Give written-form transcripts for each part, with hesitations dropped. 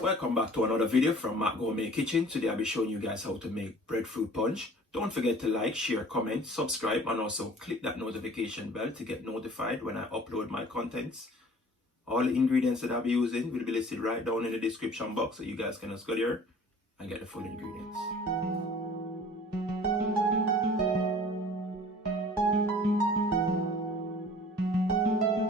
Welcome back to another video from Matt Gourmet Kitchen. Today I'll be showing you guys how to make breadfruit punch. Don't forget to like, share, comment, subscribe, and also click that notification bell to get notified when I upload my contents. All the ingredients that I'll be using will be listed right down in the description box, so you guys can just go there and get the full ingredients.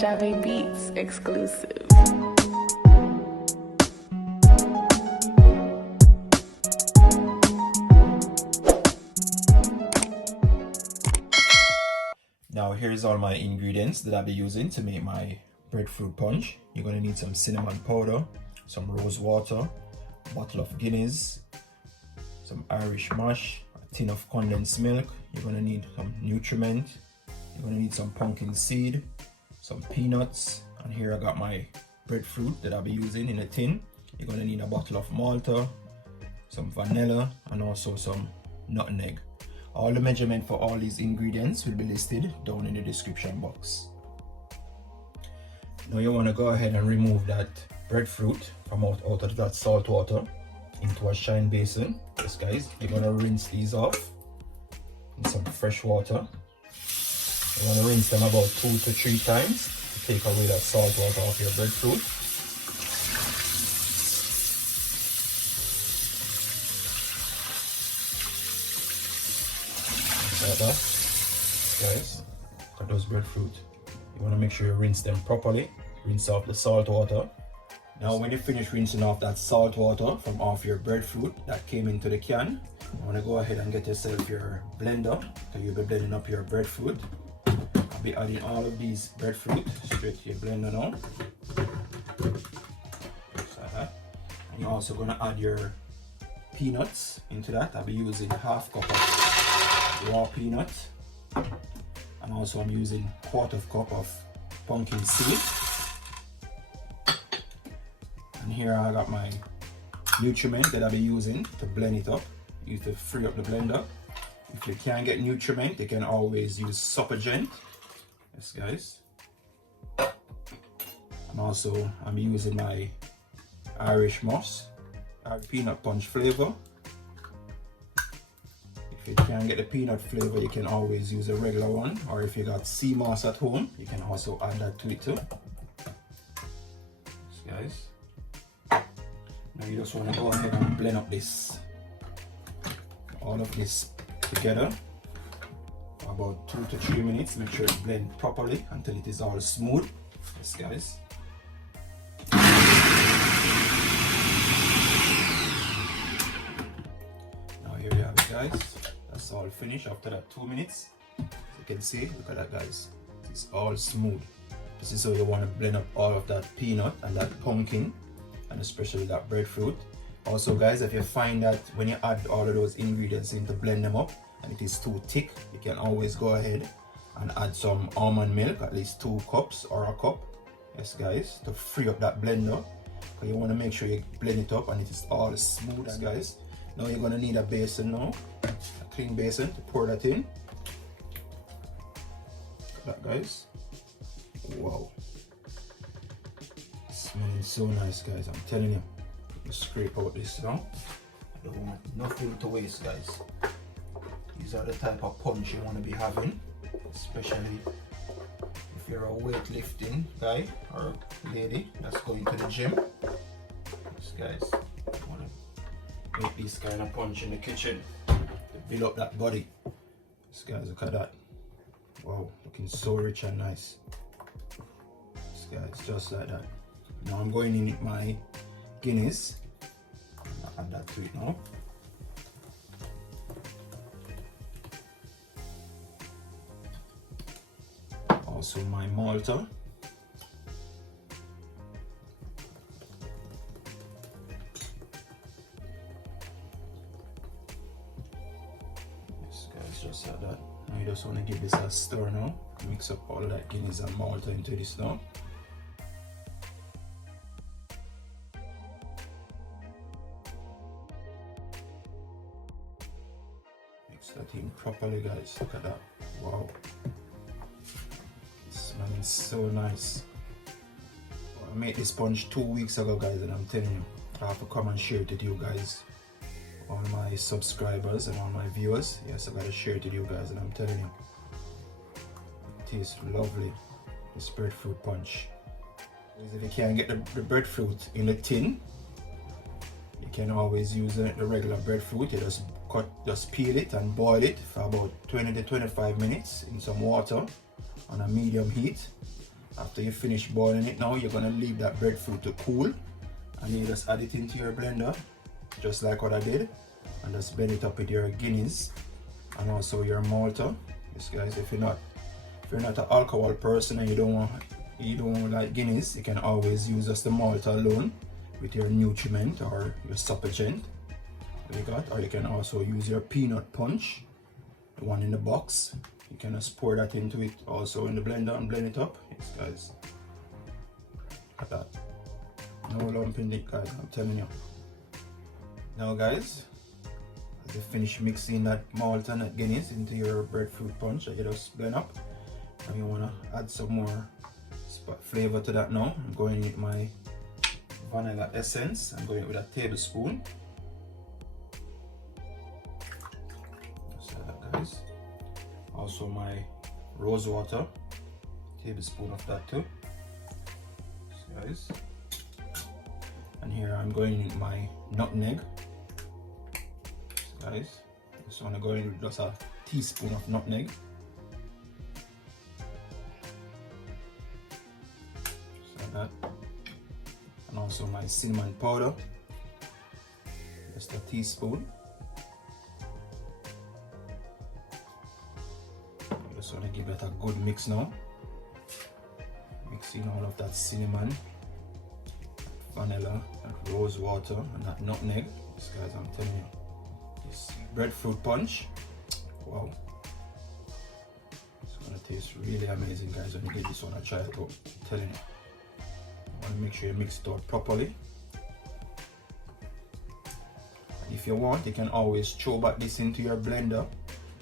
Jave Beats exclusive. Now here's all my ingredients that I'll be using to make my breadfruit punch. You're going to need some cinnamon powder, some rose water, bottle of Guinness, some Irish mash, a tin of condensed milk. You're going to need some Nutriments. You're going to need some pumpkin seed, some peanuts, and here I got my breadfruit that I'll be using in a tin. You're going to need a bottle of Malta, some vanilla, and also some nutmeg. All the measurement for all these ingredients will be listed down in the description box. Now you want to go ahead and remove that breadfruit from out of that salt water into a shine basin. Yes guys, you're going to rinse these off in some fresh water. You want to rinse them about 2 to 3 times to take away that salt water off your breadfruit. Like that, guys. Look at those breadfruit. You want to make sure you rinse them properly. Rinse off the salt water. Now when you finish rinsing off that salt water from off your breadfruit that came into the can, you want to go ahead and get yourself your blender, so you'll be blending up your breadfruit. I'll be adding all of these breadfruit straight to your blender now. Just like that. And you're also going to add your peanuts into that. I'll be using half cup of raw peanuts, and also I'm using 1/4 cup of pumpkin seed. And here I got my Nutriments that I'll be using to blend it up. Use to free up the blender. If you can't get Nutriments, you can always use Supergent. Yes guys. And also I'm using my Irish moss, peanut punch flavor. If you can't get the peanut flavor, you can always use a regular one, or if you got sea moss at home, you can also add that to it too. Yes, guys. Now you just want to go ahead and blend up all of this together for about 2 to 3 minutes. Make sure it blends properly until it is all smooth. Yes, guys. Now here you have it, guys. That's all finished after that 2 minutes. As you can see, look at that, guys. It's all smooth. This is how you want to blend up all of that peanut and that pumpkin, and especially that breadfruit. Also guys, if you find that when you add all of those ingredients in to blend them up and it is too thick, you can always go ahead and add some almond milk, at least 2 cups or a cup. Yes guys, to free up that blender, because you want to make sure you blend it up and it is all smooth. Yes, guys. Now you're going to need a basin now, a clean basin to pour that in. Look at that, guys. Wow, smelling so nice, guys. I'm telling you. Just scrape out this now. I don't want nothing to waste, guys. These are the type of punch you want to be having, especially if you're a weightlifting guy or lady that's going to the gym. Yes, guys, you want to make this kind of punch in the kitchen to build up that body. Yes, guys, look at that. Wow, looking so rich and nice. Yes, guys, just like that. Now I'm going in with my Guinness. I'll add that to it now. Also my Malta. Yes guys, just like that. Now you just want to give this a stir now. Mix up all of that Guinness and Malta into this now. Mix that in properly, guys. Look at that. Wow. It's smelling so nice. I made this punch 2 weeks ago, guys, and I'm telling you, I have to come and share it with you guys, all my subscribers and all my viewers. Yes, I gotta share it with you guys, and I'm telling you, it tastes lovely. This breadfruit punch. If you can't get the breadfruit in the tin, you can always use the regular breadfruit. You just peel it and boil it for about 20 to 25 minutes in some water on a medium heat. After you finish boiling it, now you're gonna leave that breadfruit to cool, and you just add it into your blender, just like what I did, and just blend it up with your Guinness and also your Malta. Yes, guys, if you're not an alcohol person and you don't like Guinness, you can always use just the Malta alone with your Nutriments or your supplement you got, or you can also use your peanut punch, the one in the box. You can just pour that into it also in the blender and blend it up. Yes, guys, look at that. No lump in it, guys, I'm telling you. Now, guys, as you finish mixing that Malta and that Guinness into your breadfruit punch that you just blend up, and you want to add some more flavor to that now, I'm going with my vanilla essence. I'm going with a tablespoon. Just like that, guys. Also my rose water, tablespoon of that too. So, guys. And here I'm going with my nutmeg. So, guys. So I'm going with just a teaspoon of nutmeg. That. And also my cinnamon powder, just a teaspoon. I just want to give it a good mix now, mixing all of that cinnamon, vanilla, that rose water, and that nutmeg. This, guys, I'm telling you, this breadfruit punch, wow, it's gonna taste really amazing, guys, when you give this one a try at home. I'm telling you. And make sure you mix it out properly. And if you want, you can always throw back this into your blender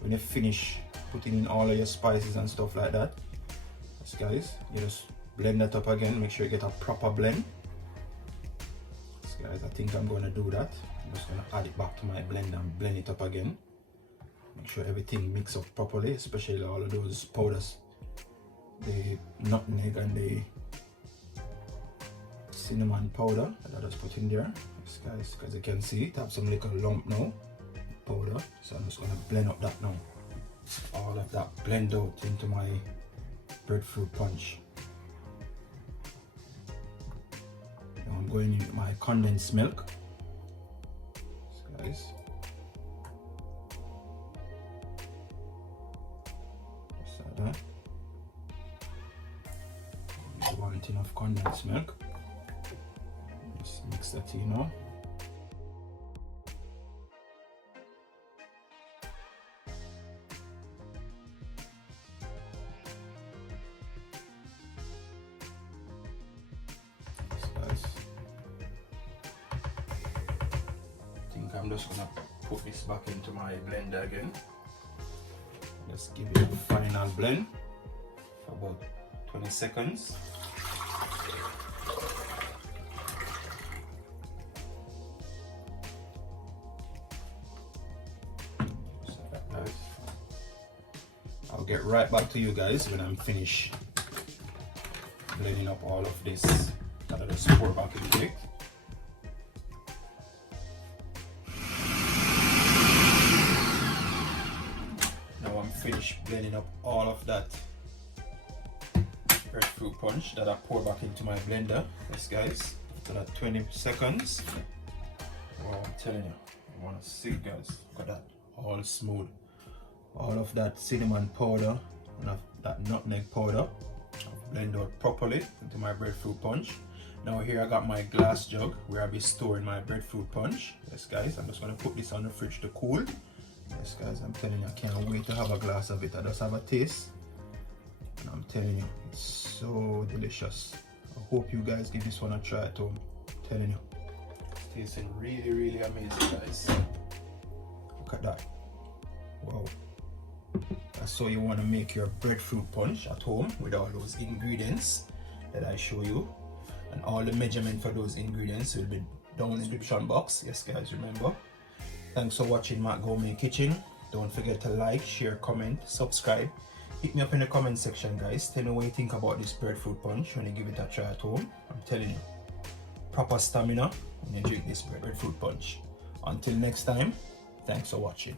when you finish putting in all of your spices and stuff like that. Yes, guys, you just blend that up again. Make sure you get a proper blend. Yes, guys, I think I'm going to do that. I'm just going to add it back to my blender and blend it up again. Make sure everything mix up properly, especially all of those powders, the nutmeg and the cinnamon powder that I just put in there. Yes, guys, because you can see it have some little lump now, powder. So I'm just going to blend up that now. All of that blend out into my breadfruit punch. Now I'm going in with my condensed milk. Yes, guys. Just like that. Use 1 tin of condensed milk. Mix that in now. Guys, I think I'm just gonna put this back into my blender again. Just give it a final blend for about 20 seconds. I'll get right back to you guys when I'm finished blending up all of this that I just pour back into it. Now I'm finished blending up all of that breadfruit punch that I pour back into my blender. Yes, guys, after that 20 seconds. Wow, I'm telling you, I want to see, guys, look at that, all smooth. All of that cinnamon powder and that nutmeg powder I've blended out properly into my breadfruit punch. Now here I got my glass jug where I'll be storing my breadfruit punch. Yes, guys, I'm just going to put this on the fridge to cool. Yes, guys, I'm telling you, I can't wait to have a glass of it. I just have a taste and I'm telling you, it's so delicious. I hope you guys give this one a try at home. I'm telling you, it's tasting really, really amazing, guys. Look at that. Wow. That's how you want to make your breadfruit punch at home with all those ingredients that I show you, and all the measurement for those ingredients will be down in the description box. Yes guys, remember. Thanks for watching Matt Gourmet Kitchen. Don't forget to like, share, comment, subscribe. Hit me up in the comment section guys. Tell me what you think about this breadfruit punch when you give it a try at home. I'm telling you, proper stamina when you drink this breadfruit punch. Until next time, thanks for watching.